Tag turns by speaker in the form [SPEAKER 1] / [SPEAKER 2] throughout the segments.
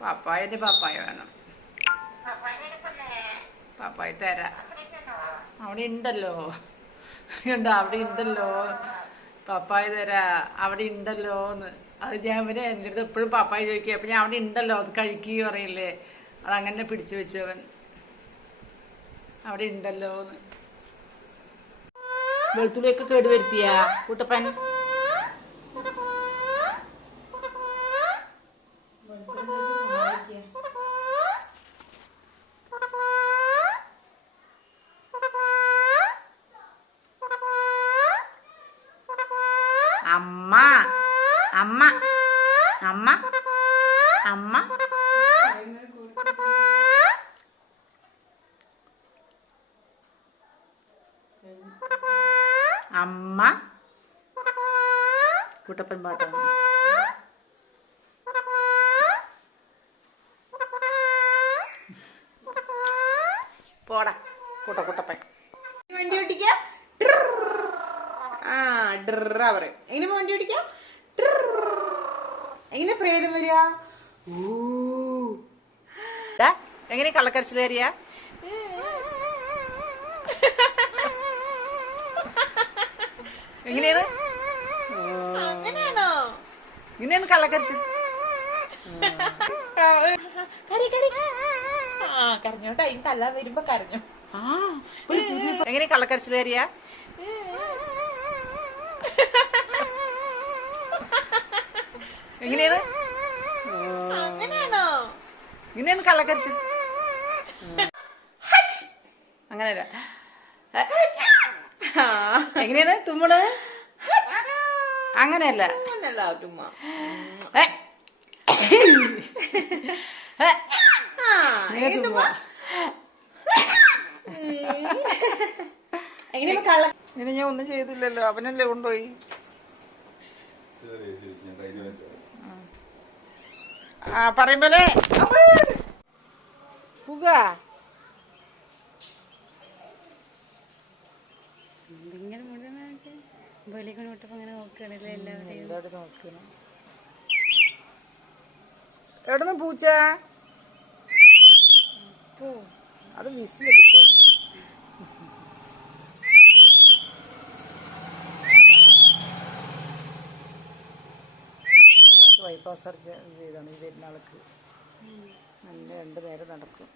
[SPEAKER 1] പപ്പായന്റെ പപ്പായ വേണം. പപ്പായ തരാ. അവിടെ ഉണ്ടല്ലോ. ഉണ്ട് അവിടെ ഉണ്ടല്ലോ. പപ്പായ തരാ. അവിടെ ഉണ്ടല്ലോന്ന് അത് ഞാൻ പിന്നെ എന്റെ അടുത്ത് എപ്പോഴും പപ്പായ ചോദിക്കുക അപ്പൊ ഞാൻ അവിടെ ഉണ്ടല്ലോ അത് കഴിക്കുക പറയില്ലേ. അത് അങ്ങനെ പിടിച്ചു വെച്ചവൻ. അവിടെ ഉണ്ടല്ലോന്ന് വെളുത്തുള്ളിയൊക്കെ കേടുവരുത്തിയാ? കൂട്ടപ്പൻ. അമ്മ അമ്മ അമ്മ അമ്മ അമ്മ കുട്ടപ്പൻ പാട്ടാണ് പോടാ കൂട്ട കുട്ടപ്പൻ
[SPEAKER 2] ഡ്ര പറയും എങ്ങനെ വണ്ടി ഓടിക്കാം? എങ്ങനെ പ്രേതം വരിക?
[SPEAKER 1] എങ്ങനെ കള്ളക്കരച്ചിൽ വരിക? എങ്ങനെയാണ്? ഇങ്ങനെയാണ് കള്ളക്കരച്ചിൽ.
[SPEAKER 2] കരഞ്ഞോട്ടെ അതിന് തല്ലാൻ വരുമ്പോ കരഞ്ഞു.
[SPEAKER 1] എങ്ങനെ കള്ളക്കരച്ചിൽ വരിക? എങ്ങനെയാണ്?
[SPEAKER 2] അങ്ങനെയാണോ?
[SPEAKER 1] ഇങ്ങനെയാണ് കള്ളക്കരച്ചിൽ അങ്ങനെയല്ല. എങ്ങനെയാണ് തുമ്മണത്? അങ്ങനെയല്ല. ഇങ്ങനെ ഞാൻ ഒന്നും ചെയ്തില്ലല്ലോ. അവനല്ലേ കൊണ്ടുപോയി. ആ പറയുമ്പോലെ. പുക.
[SPEAKER 3] എന്തെങ്കിലും അങ്ങനെ എല്ലാവരെയും
[SPEAKER 1] നോക്കണം. എവിടുന്ന് പൂച്ച? അത് വിസിലടിക്കാൻ. ബൈപ്പാസ് സർജറി ചെയ്താണ് ഈ പെരുന്നാൾക്ക് നല്ല രണ്ടു നേരം നടക്കും.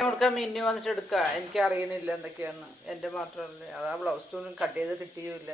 [SPEAKER 1] കൊടുക്കാൻ മിന്നു വന്നിട്ട് എടുക്കാം. എനിക്ക് അറിയണില്ല എന്തൊക്കെയാന്ന്. എന്റെ മാത്രമല്ലേ. അത് ആ ബ്ലൗസ് ടൂണും കട്ട് ചെയ്ത് കിട്ടിയുമില്ല